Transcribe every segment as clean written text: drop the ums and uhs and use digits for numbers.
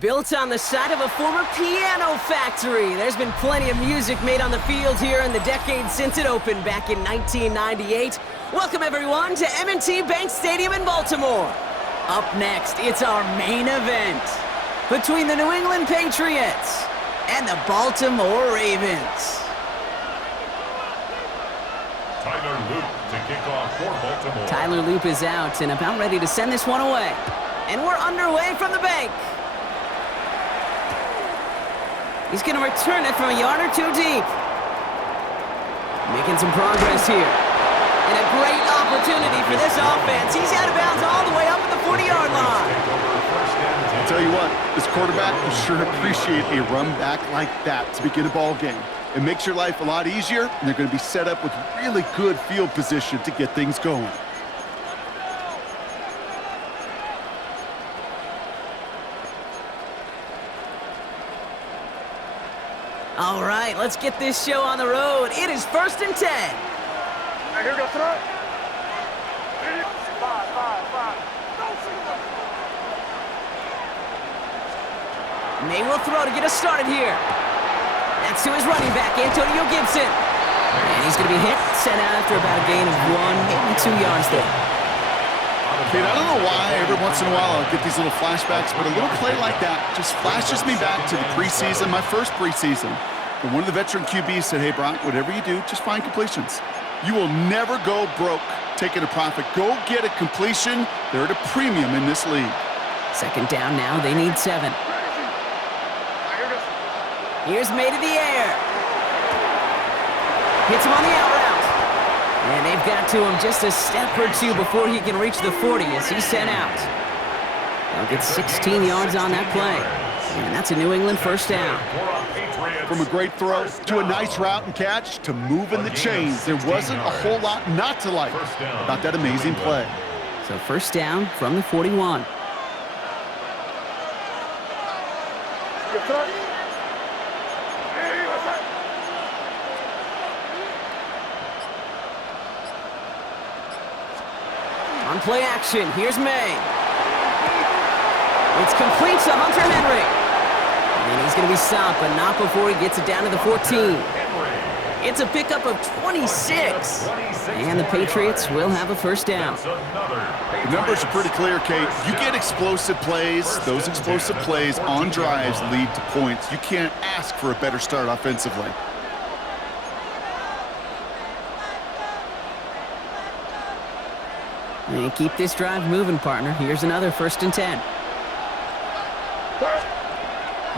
Built on the side of a former piano factory, there's been plenty of music made on the field here in the decade since it opened back in 1998. Welcome everyone to M&T Bank Stadium in Baltimore. Up next, it's our main event between the New England Patriots and the Baltimore Ravens. Tyler Loop to kick off for Baltimore. Tyler Loop is out and about ready to send this one away. And we're underway from the bank. He's going to return it from a yard or two deep. Making some progress here. And a great opportunity for this offense. He's out of bounds all the way up at the 40-yard line. I'll tell you what, this quarterback will sure appreciate a run back like that to begin a ball game. It makes your life a lot easier, and they're going to be set up with really good field position to get things going. All right, let's get this show on the road. It is 1st and 10. Here we go, throw. May will throw to get us started here. That's to his running back, Antonio Gibson. And he's going to be hit, sent out after about a gain of 1, maybe 2 yards there. Kate, I don't know why every once in a while I'll get these little flashbacks, but a little play like that just flashes me back to the preseason, my first preseason. And one of the veteran QBs said, hey, Brock, whatever you do, just find completions. You will never go broke taking a profit. Go get a completion. They're at a premium in this league. 2nd down now. They need 7. Here's May to the air. Hits him on the out route. And they've got to him just a step or two before he can reach the 40 as he's sent out. They'll get 16 yards on that play. And that's a New England 1st down. From a great throw to a nice route and catch to moving the chains, there wasn't a whole lot not to like about that amazing play. So 1st down from the 41. On play action, here's May. It's complete to Hunter Henry. And he's going to be stopped, but not before he gets it down to the 14. It's a pickup of 26. And the Patriots will have a 1st down. The numbers are pretty clear, Kate. You get explosive plays. Those explosive plays on drives lead to points. You can't ask for a better start offensively. And keep this drive moving, partner. Here's another 1st and 10.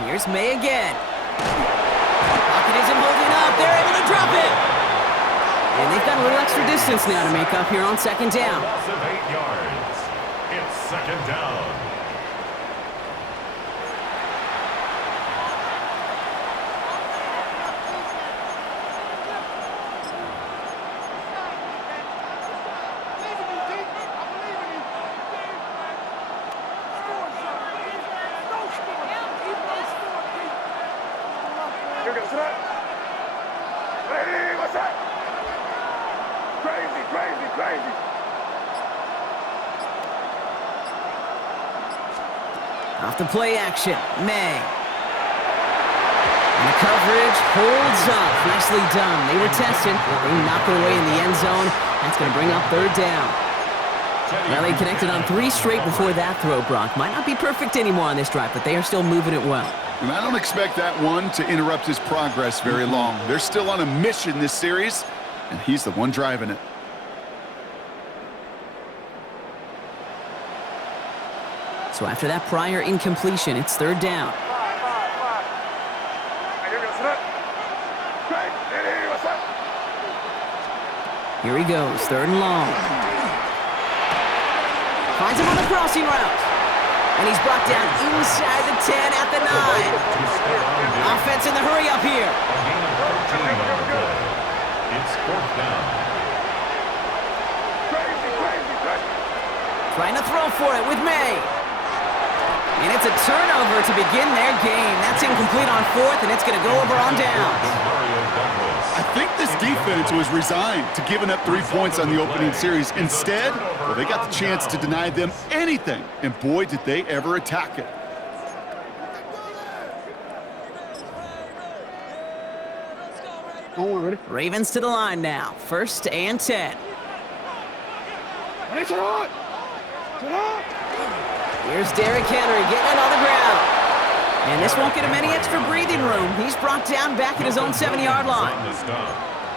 Here's May again. Pocket isn't holding up. They're able to drop it. And they've got a little extra distance now to make up here on 2nd down. Loss of 8 yards. It's 2nd down. Off the play action, May. And the coverage holds up. Nicely done. They were tested. They knock it away in the end zone. That's going to bring up 3rd down. Well, they connected on 3 straight before that throw, Brock. Might not be perfect anymore on this drive, but they are still moving it well. And I don't expect that one to interrupt his progress very long. They're still on a mission this series, and he's the one driving it. So after that prior incompletion, it's 3rd down. Here he goes, 3rd and long. Finds him on the crossing route. And he's brought down inside the 10 at the 9. Offense in the hurry up here. It's 4th down. Trying to throw for it with May. And it's a turnover to begin their game. That's incomplete on 4th, and it's going to go over on downs. I think this defense was resigned to giving up 3 points on the opening series. Instead, well, they got the chance to deny them anything, and boy, did they ever attack it. Ravens to the line now. 1st and 10. Here's Derrick Henry getting it on the ground. And this won't get him any extra breathing room. He's brought down back at his own 7-yard line.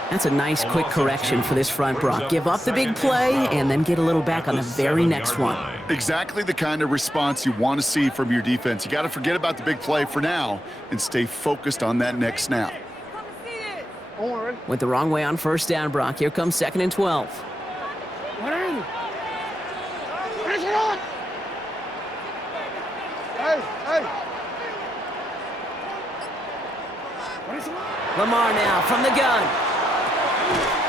That's a nice quick correction for this front, Brock. Give up the big play and then get a little back on the very next one. Exactly the kind of response you want to see from your defense. You got to forget about the big play for now and stay focused on that next snap. Went the wrong way on 1st down, Brock. Here comes 2nd and 12. Lamar now from the gun.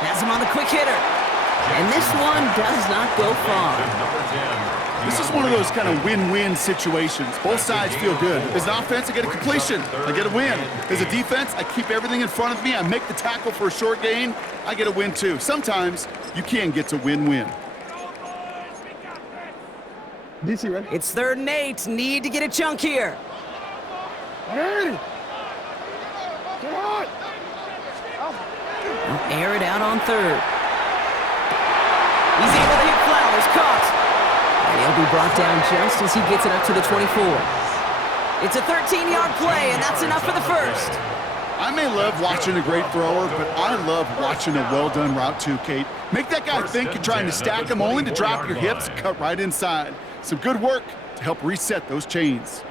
Has him on the quick hitter. And this one does not go far. This is one of those kind of win-win situations. Both sides feel good. As an offense, I get a completion. I get a win. As a defense, I keep everything in front of me. I make the tackle for a short gain. I get a win, too. Sometimes you can get to win-win. It's 3rd and 8. Need to get a chunk here. Air it out on 3rd. He's able to hit Flowers. Caught. And he'll be brought down just as he gets it up to the 24. It's a 13-yard play, and that's enough for the 1st. I may love watching a great thrower, but I love watching a well-done route too, Kate. Make that guy think you're trying to stack him only to drop your hips, cut right inside. Some good work to help reset those chains.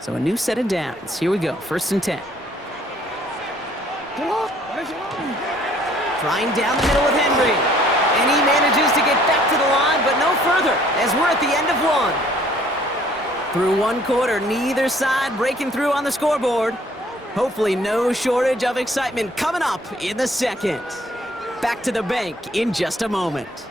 So a new set of downs. Here we go. 1st and 10. Trying down the middle with Henry. And he manages to get back to the line, but no further, as we're at the end of 1. Through 1 quarter, neither side breaking through on the scoreboard. Hopefully no shortage of excitement coming up in the 2nd. Back to the bank in just a moment.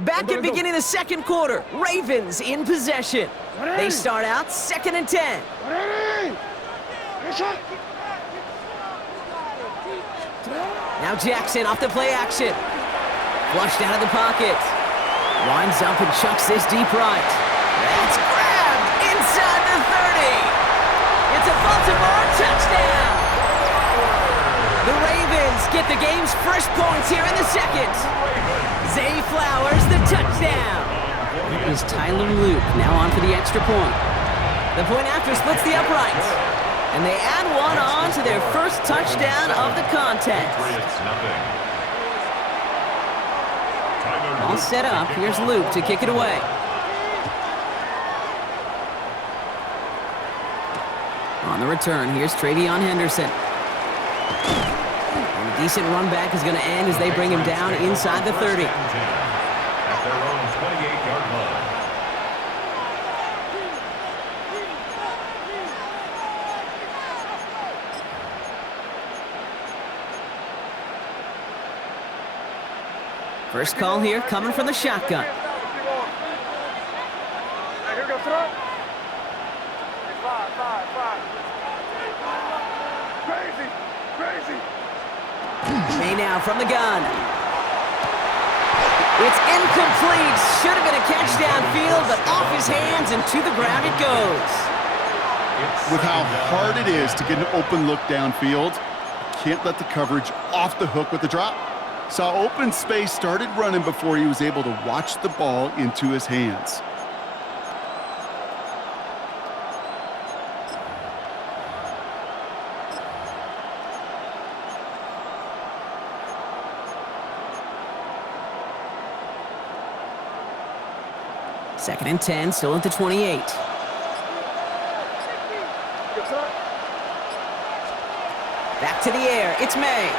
Back at beginning of the 2nd quarter, Ravens in possession. They start out 2nd and 10. Now Jackson off the play action. Flushed out of the pocket. Winds up and chucks this deep right. That's grabbed inside the 30. It's a Baltimore touchdown. The Ravens get the game's first points here in the 2nd. Zay Flowers, the touchdown. It is Tyler Luke now on for the extra point. The point after splits the uprights. And they add one on to their first touchdown of the contest. All set up. Here's Luke to kick it away. On the return, here's Travion Henderson. A decent run back is going to end as they bring him down inside the 30. At their own 28-yard line. First call here coming from the shotgun. May now from the gun. It's incomplete. Should have been a catch downfield, but off his hands and to the ground it goes. With how hard it is to get an open look downfield, can't let the coverage off the hook with the drop. Saw open space, started running before he was able to watch the ball into his hands. Second and 10, still at the 28. Back to the air, it's May.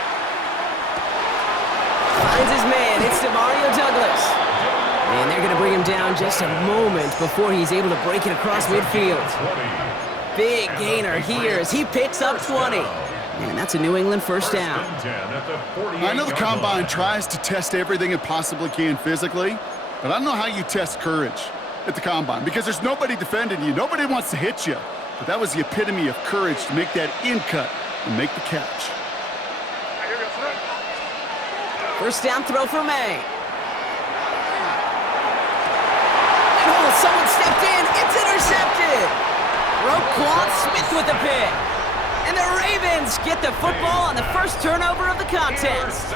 Finds his man, it's Demario Douglas. And they're going to bring him down just a moment before he's able to break it across midfield. Big gainer here as he picks up 20. And that's a New England first down. I know the Combine tries to test everything it possibly can physically, but I don't know how you test courage at the Combine because there's nobody defending you. Nobody wants to hit you. But that was the epitome of courage to make that in cut and make the catch. First down throw for May. someone stepped in. It's intercepted. Roquan Smith with the pick. And the Ravens get the football on the first turnover of the contest.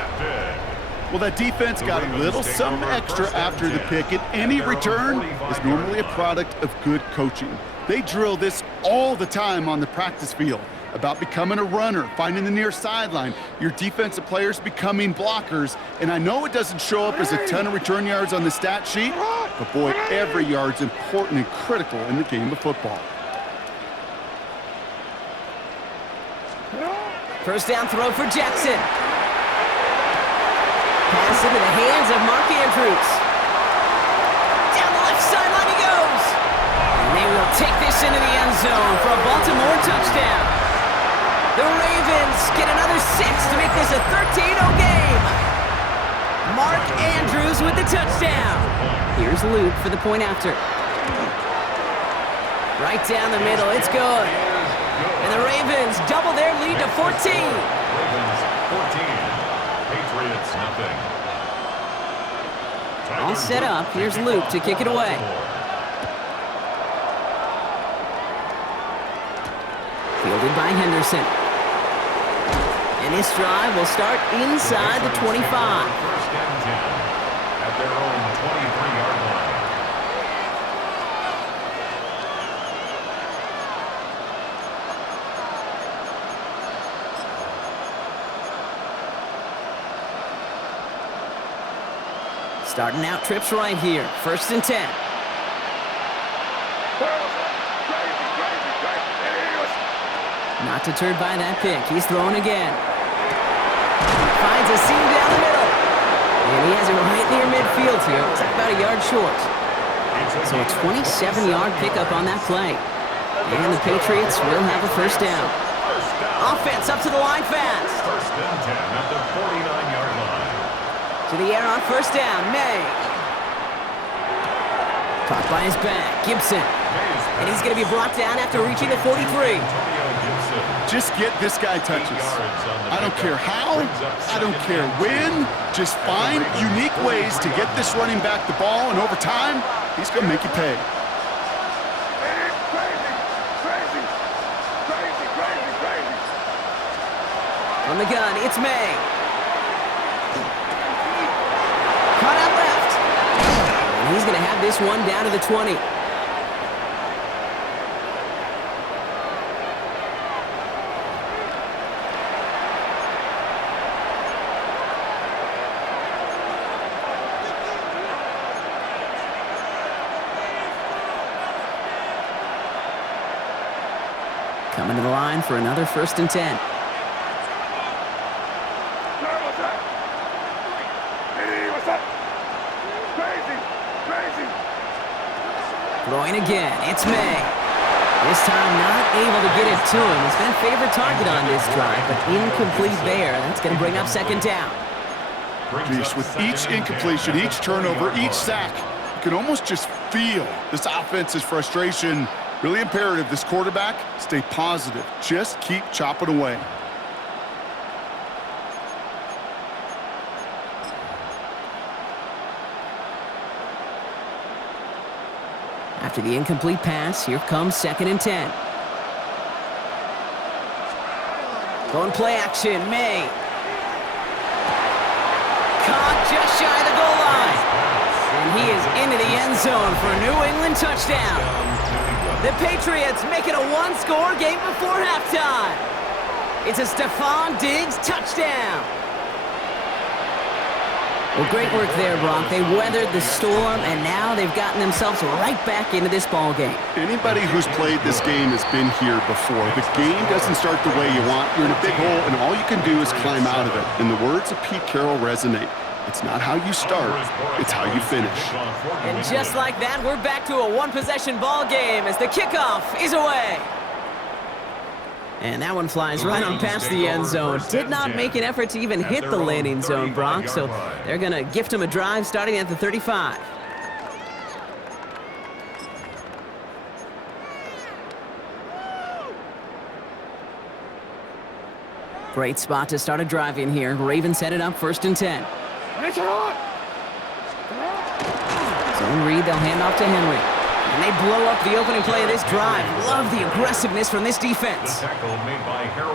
Well, that defense got a little something extra after the pick, and any return is normally a product of good coaching. They drill this all the time on the practice field about becoming a runner, finding the near sideline, your defensive players becoming blockers. And I know it doesn't show up as a ton of return yards on the stat sheet, but boy, every yard's important and critical in the game of football. First down throw for Jackson. Pass into the hands of Mark Andrews. Down the left sideline he goes. And they will take this into the end zone for a Baltimore touchdown. The Ravens get another 6 to make this a 13-0 game. Mark Andrews with the touchdown. Here's Luke for the point after. Right down the middle, it's good. And the Ravens double their lead to 14. Ravens 14. Patriots nothing. All set up. Here's Luke to kick it away. Fielded by Henderson. And this drive will start inside the 25. First and 10 at their own 23-yard line. Starting out trips right here. First and 10. Not deterred by that pick. He's throwing again. Finds a seam down the middle. And he has it right near midfield here. It's about a yard short. So a 27-yard pickup on that play. And the Patriots will have a first down. Offense up to the line fast. First and 10 at the 49-yard line. To the air on first down, May. Caught by his back, Gibson. And he's going to be brought down after reaching the 43. Just get this guy touches. I don't care how, I don't care when. Just find unique ways to get this running back the ball, and over time, he's going to make you pay. On the gun, it's May. Caught out left. And he's going to have this one down to the 20. Coming to the line for another first and 10. Throwing again, it's May. This time not able to get it to him. He's been a favorite target on this drive, but incomplete there. That's going to bring up second down. Jeez, with each incompletion, each turnover, each sack, you can almost just feel this offense's frustration. Really imperative, this quarterback, stay positive. Just keep chopping away. After the incomplete pass, here comes second and 10. Going play action, May. Caught just shy of the goal line. And he is into the end zone for a New England touchdown. The Patriots make it a one-score game before halftime. It's a Stephon Diggs touchdown. Well, great work there, Brock. They weathered the storm, and now they've gotten themselves right back into this ball game. Anybody who's played this game has been here before. The game doesn't start the way you want. You're in a big hole, and all you can do is climb out of it. And the words of Pete Carroll resonate. It's not how you start, it's how you finish. And just like that, we're back to a one-possession ball game as the kickoff is away. And that one flies right on past the end zone. Did not make an effort to even hit the landing zone, Brock, so they're going to gift him a drive starting at the 35. Great spot to start a drive in here. Ravens set it up first and 10. Zone read, they'll hand off to Henry. And they blow up the opening play of this drive. Love the aggressiveness from this defense.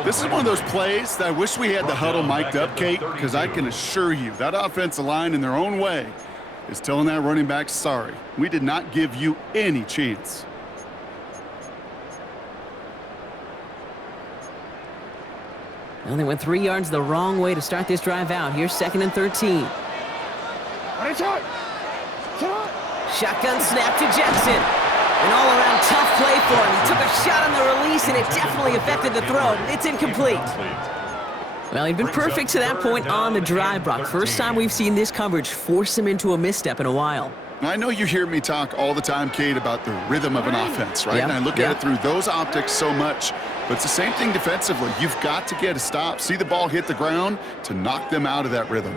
This is one of those plays that I wish we had the huddle mic'd up, Kate, because I can assure you that offensive line in their own way is telling that running back, sorry, we did not give you any chance. Well, they went 3 yards the wrong way to start this drive out. Here's 2nd and 13. Shotgun snap to Jackson. An all-around tough play for him. He took a shot on the release, and it definitely affected the throw. It's incomplete. Well, he'd been perfect to that point on the drive, Brock. First time we've seen this coverage force him into a misstep in a while. I know you hear me talk all the time, Kate, about the rhythm of an offense, right? Yep. And I look at it through those optics so much. But it's the same thing defensively. You've got to get a stop, see the ball hit the ground to knock them out of that rhythm.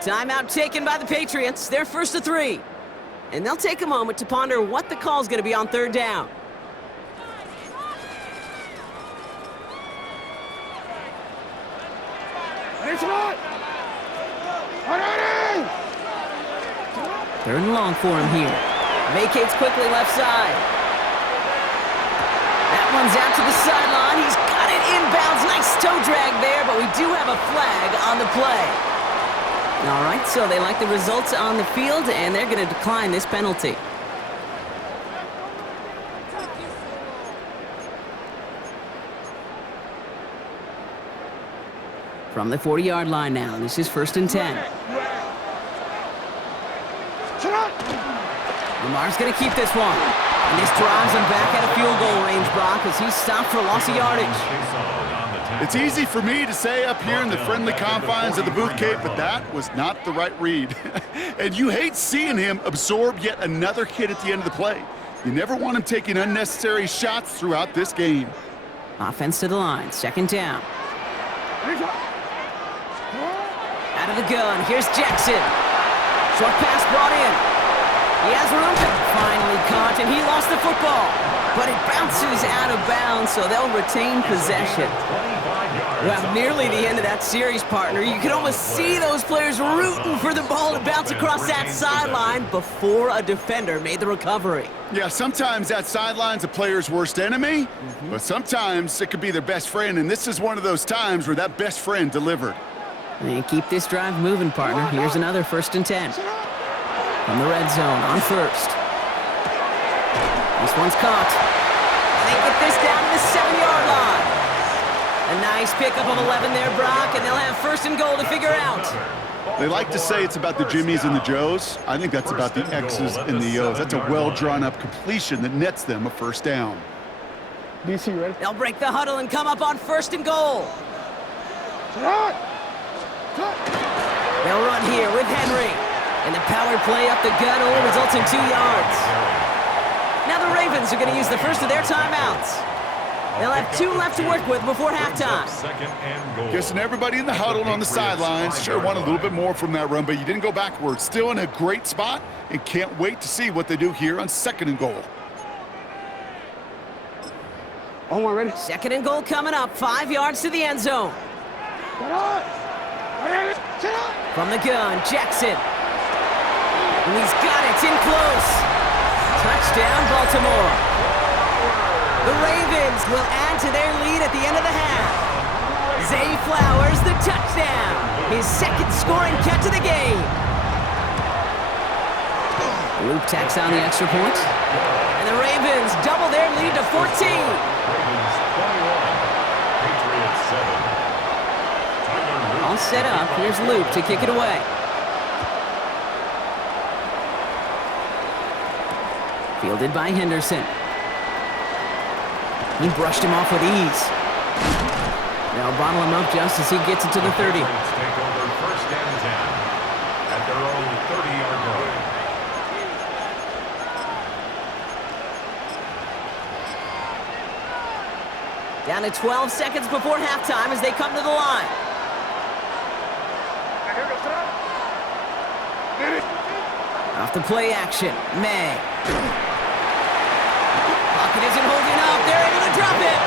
Timeout taken by the Patriots. They're 1st and 3. And they'll take a moment to ponder what the call is going to be on 3rd down. Third and long for him here. Vacates quickly left side. That one's out to the sideline. He's got it inbounds. Nice toe drag there, but we do have a flag on the play. All right, so they like the results on the field, and they're going to decline this penalty. From the 40-yard line now, this is 1st and 10. Lamar's going to keep this one. And this drives him back out of field goal range, Brock, as he's stopped for loss of yardage. It's easy for me to say up here in the friendly confines of the booth, Kate, but that was not the right read. And you hate seeing him absorb yet another hit at the end of the play. You never want him taking unnecessary shots throughout this game. Offense to the line, 2nd down. Out of the gun, here's Jackson. Short pass brought in. He has room, finally caught, and he lost the football. But it bounces out of bounds, so they'll retain possession. Well, nearly the end of that series, partner. You can almost see those players rooting for the ball to bounce across that sideline before a defender made the recovery. Yeah, sometimes that sideline's a player's worst enemy, but sometimes it could be their best friend, and this is one of those times where that best friend delivered. And keep this drive moving, partner. Here's another 1st and 10. From the red zone on 1st. This one's caught. And they get this down to the 7-yard line. A nice pickup of 11 there, Brock, and they'll have 1st and goal to figure out. They like to say it's about the Jimmies and the Joes. I think that's about the X's and the O's. That's a well-drawn-up completion that nets them a 1st down. DC, ready? They'll break the huddle and come up on 1st and goal. They'll run here with Henry. And the power play up the gut only results in 2 yards. Now the Ravens are going to use the first of their timeouts. They'll have 2 left to work with before halftime. Guessing everybody in the huddle and on the sidelines sure want a little bit more from that run, but you didn't go backwards. Still in a great spot, and can't wait to see what they do here on 2nd and goal. Omar, ready? 2nd and goal coming up, 5 yards to the end zone. From the gun, Jackson. And he's got it, in close. Touchdown, Baltimore. The Ravens will add to their lead at the end of the half. Zay Flowers, the touchdown. His 2nd scoring catch of the game. Luke tacks on the extra point. And the Ravens double their lead to 14. Ravens 21, Patriots 7. All set up. Here's Luke to kick it away. Fielded by Henderson. He brushed him off with ease. They'll bottle him up just as he gets it to the 30. Take over 1st and 10 at their own 30-yard line. Down to 12 seconds before halftime as they come to the line. Off the play action, May. Pocket isn't holding up. They're able to drop it.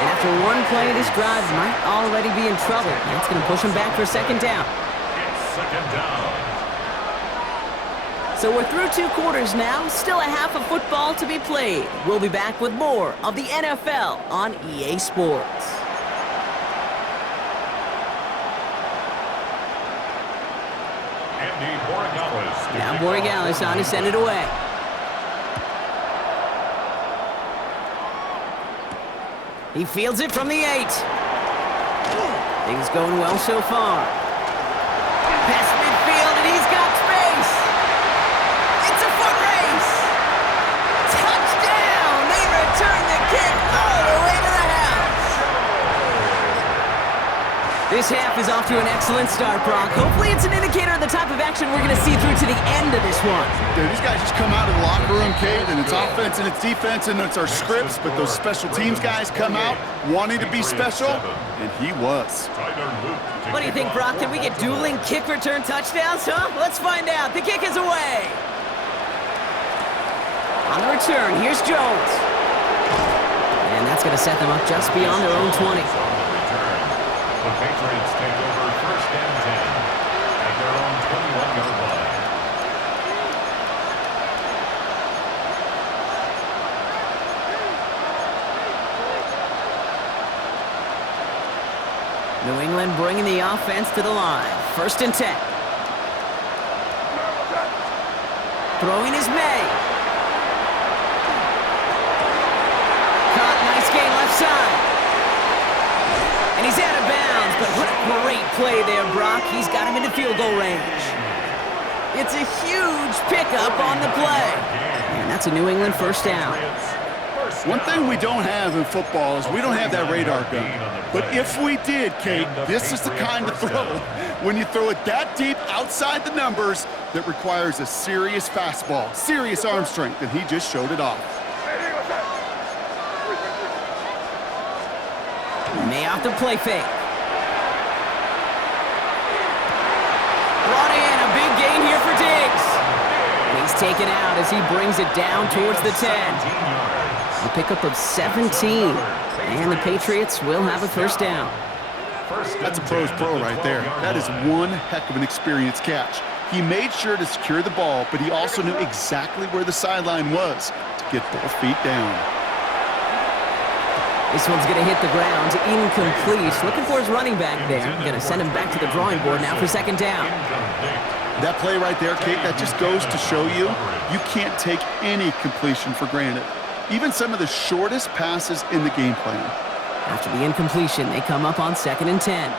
And after one play, this drive might already be in trouble. That's going to push him back for 2nd down. It's 2nd down. So we're through 2 quarters now, still a half of football to be played. We'll be back with more of the NFL on EA Sports. Andy Borregales. Now Borregales on to send it away. He fields it from the 8. Things going well so far. Past midfield, and he's got space. It's a foot race. Touchdown! They return the kick all the way to the house. This half is off to an excellent start, Brock. Hopefully it's an indicator of the type of action we're going to see through to the end of this one. Dude, these guys just come out of the locker room, Kate, and it's offense and it's defense and it's our scripts, but those special teams guys come out wanting to be special, and he was. What do you think, Brock? Can we get dueling kick return touchdowns, huh? Let's find out. The kick is away. On the return, here's Jones. And that's going to set them up just beyond their own 20. The Patriots take over 1st and 10 at their own 21-yard line. New England bringing the offense to the line. 1st and 10. Throwing is May. Caught, nice gain left side. And he's out of bounds, but what a great play there, Brock. He's got him into field goal range. It's a huge pickup on the play. And that's a New England 1st down. One thing we don't have in football is we don't have that radar gun. But if we did, Kate, this is the kind of throw, when you throw it that deep outside the numbers, that requires a serious fastball, serious arm strength, and he just showed it off. May off the play fake. Brought in, a big gain here for Diggs. And he's taken out as he brings it down towards the 10. A pickup of 17. And the Patriots will have a 1st down. That's a pro's pro right there. That is one heck of an experienced catch. He made sure to secure the ball, but he also knew exactly where the sideline was to get both feet down. This one's going to hit the ground, incomplete. Looking for his running back there. Going to send him back to the drawing board now for 2nd down. That play right there, Kate, that just goes to show you, you can't take any completion for granted. Even some of the shortest passes in the game plan. After the incompletion, they come up on 2nd and 10.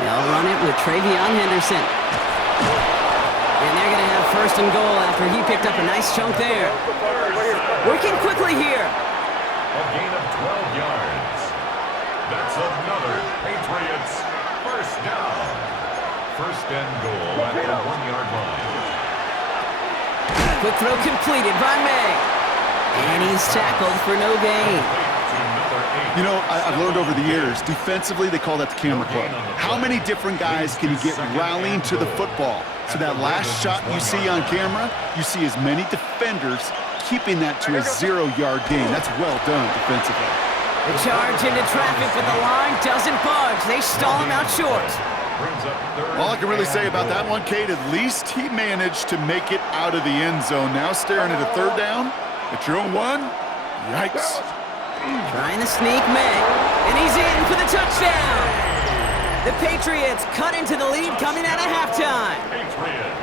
They'll run it with Travion Henderson. And they're going to have 1st and goal after he picked up a nice chunk there. Working quickly here. A gain of 12 yards. That's another Patriots 1st down. 1st and goal at the 1-yard line. Quick throw completed by May. And he's tackled for no gain. You know, I've learned over the years, defensively, they call that the camera club. How many different guys can you get rallying to the football? So that last shot you see on camera, you see as many defenders keeping that to a 0-yard gain. That's well done defensively. The charge into traffic, but the line doesn't budge. They stall him out short. All I can really say about that one, Kate, at least he managed to make it out of the end zone. Now staring at a 3rd down at your own 1. Yikes. Trying to sneak May. And he's in for the touchdown. The Patriots cut into the lead coming out of halftime.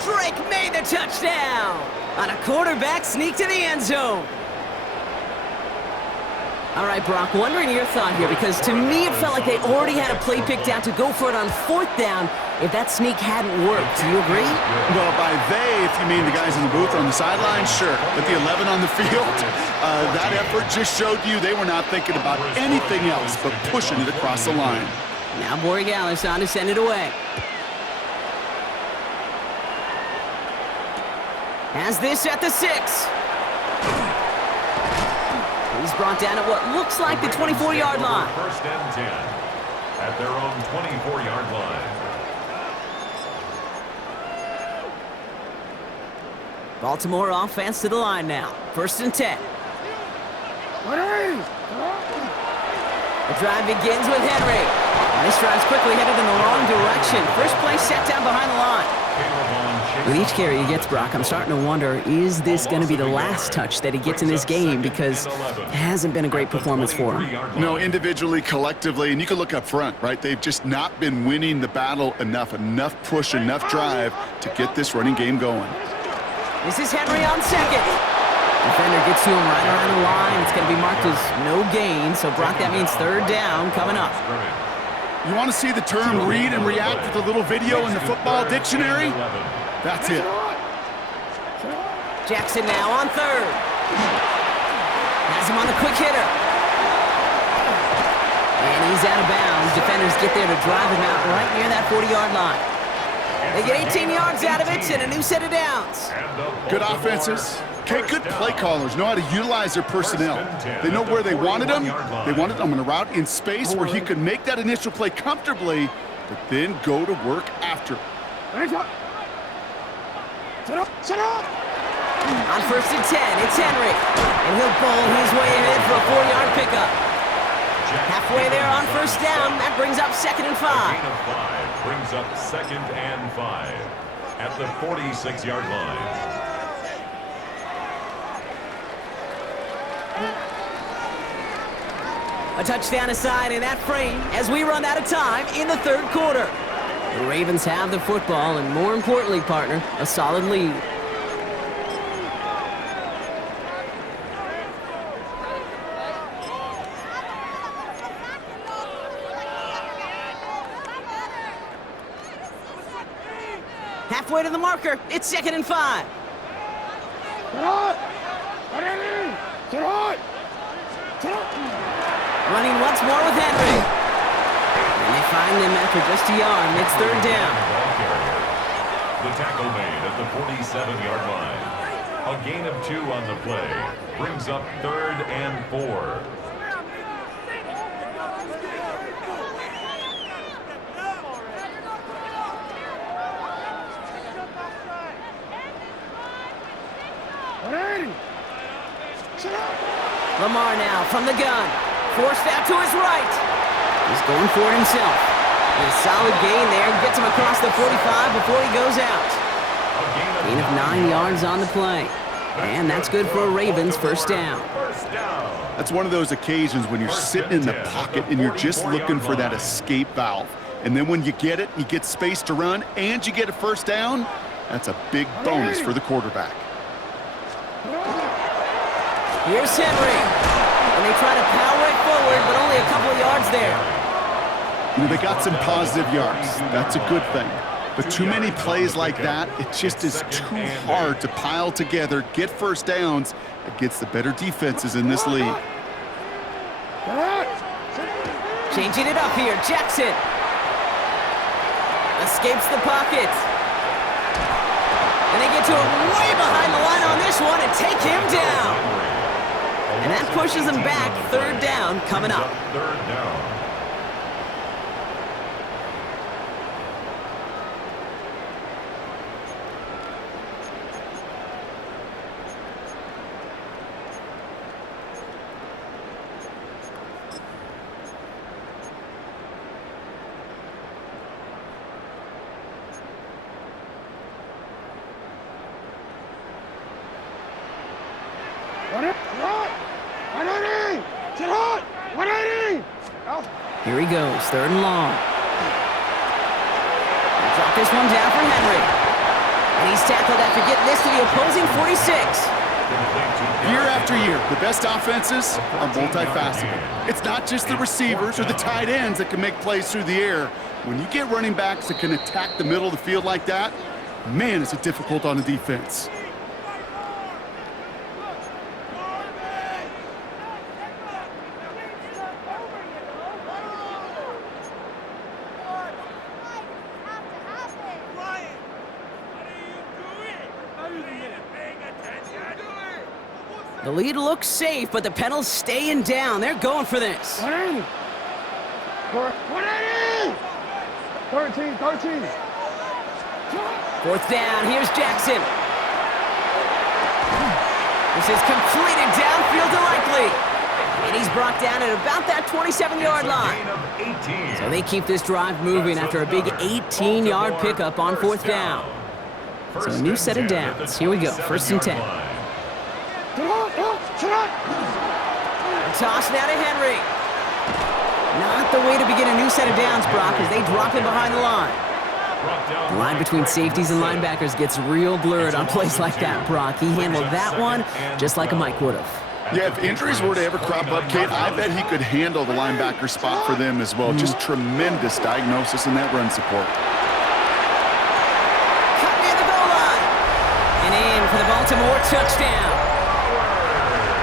Drake May the touchdown on a quarterback sneak to the end zone. All right, Brock, wondering your thought here, because to me it felt like they already had a play picked out to go for it on 4th down if that sneak hadn't worked. Do you agree? Well, by they, if you mean the guys in the booth on the sideline, sure. But the 11 on the field, that effort just showed you they were not thinking about anything else but pushing it across the line. Now Borregales on to send it away. Has this at the 6. He's brought down at what looks like the 24-yard line. 1st and 10 at their own 24-yard line. Baltimore offense to the line now. 1st and 10. The drive begins with Henry. This drive's quickly headed in the wrong direction. First play set down behind the line. With each carry he gets, Brock, I'm starting to wonder, is this going to be the last touch that he gets in this game? Because it hasn't been a great performance for him. No, individually, collectively, and you can look up front, right? They've just not been winning the battle enough push, enough drive to get this running game going. This is Henry on second. Defender gets to him right around the line. It's going to be marked as no gain. So, Brock, that means third down coming up. You want to see the term read and react with a little video in the football dictionary? That's it. Jackson now on third. Has him on the quick hitter. And he's out of bounds. Defenders get there to drive him out right near that 40-yard line. They get 18 yards out of it and a new set of downs. Good offenses. Okay, good play callers know how to utilize their personnel. They know where they wanted them. They wanted them on a route in space where he could make that initial play comfortably, but then go to work after. Set up! On first and 10, it's Henry. And he'll bowl his way ahead for a 4-yard pickup. Halfway there on first down, that brings up second and 5. Gain of 5 brings up second and 5 at the 46-yard line. A touchdown aside in that frame as we run out of time in the third quarter. The Ravens have the football and, more importantly, partner, a solid lead. Halfway to the marker, it's second and 5. Running once more with Henry. And they find him after just a yard, and it's third down. The tackle made at the 47-yard line. A gain of 2 on the play brings up third and 4. Lamar now from the gun. Forced out to his right. He's going for it himself. And a solid gain there. Gets him across the 45 before he goes out. Gain of 9 yards on the play. And that's good for a Ravens first down. That's one of those occasions when you're sitting in the pocket and you're just looking for that escape valve. And then when you get it, you get space to run, and you get a first down, that's a big bonus for the quarterback. Here's Henry. And they try to power it forward, but only a couple of yards there. You know, they got some positive yards. That's a good thing. But too many plays like that, it just is too hard to pile together, get first downs against the better defenses in this league. Changing it up here, Jackson. Escapes the pocket. And they get to him way behind the line on this one and take him down. And that pushes him back. Third down coming up. Third down. Here he goes, third and long. They'll drop this one down for Henry. And he's tackled after getting this to the opposing 46. Year after year, the best offenses are multifaceted. It's not just the receivers or the tight ends that can make plays through the air. When you get running backs that can attack the middle of the field like that, man, is it difficult on the defense. The lead looks safe, but the Penals staying down. They're going for this. 180. 13. Fourth down, here's Jackson. This is completed downfield to Likely. And he's brought down at about that 27-yard line. Gain of 18. So they keep this drive moving after a big 18-yard pickup on fourth down. So a new set of downs. Here we go, 1st and 10. Toss now to Henry. Not the way to begin a new set of downs, Brock, as they drop him behind the line. The line between safeties and linebackers gets real blurred on plays like that, Brock. He handled that one just like a Mike would have. Yeah, if injuries were to ever crop up, Kate, I bet he could handle the linebacker spot for them as well. Just tremendous diagnosis in that run support. Cut near the goal line. And in for the Baltimore touchdown.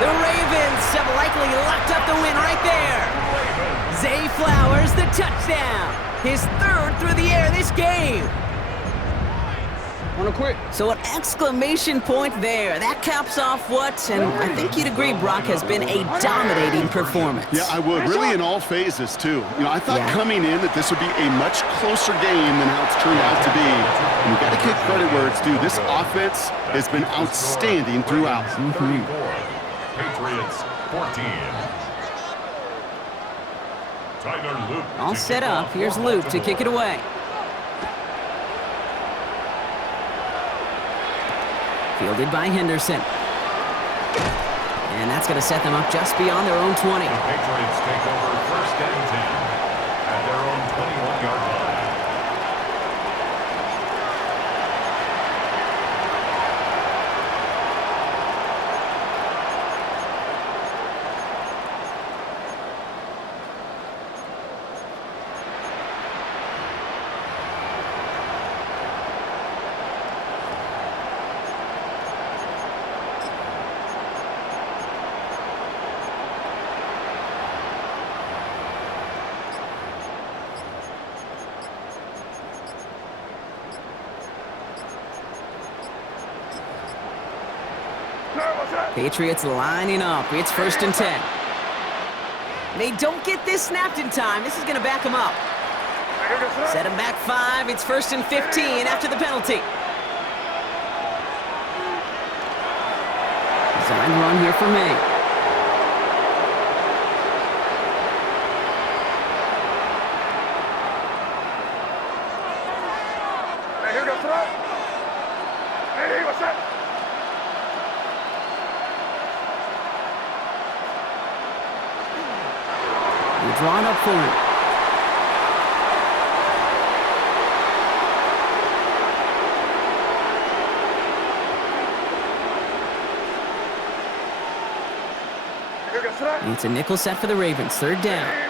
The Ravens have likely locked up the win right there. Zay Flowers, the touchdown. His 3rd through the air this game. Wanna quit? So an exclamation point there. That caps off what, and I think you'd agree, Brock, has been a dominating performance. Yeah, I would. Really in all phases, too. You know, I thought coming in that this would be a much closer game than how it's turned out to be. And we've got to give credit where it's due. This offense has been outstanding throughout. Patriots 14. Tyler Luke. All set up. Here's Luke to kick it away. Fielded by Henderson. And that's going to set them up just beyond their own 20. The Patriots take over 1st and 10 at their own 21-yard line. Patriots lining up. It's 1st and 10. They don't get this snapped in time. This is going to back them up. Set them back 5. It's 1st and 15 after the penalty. Design run here for May. Drawn up for him. It's a nickel set for the Ravens. 3rd down.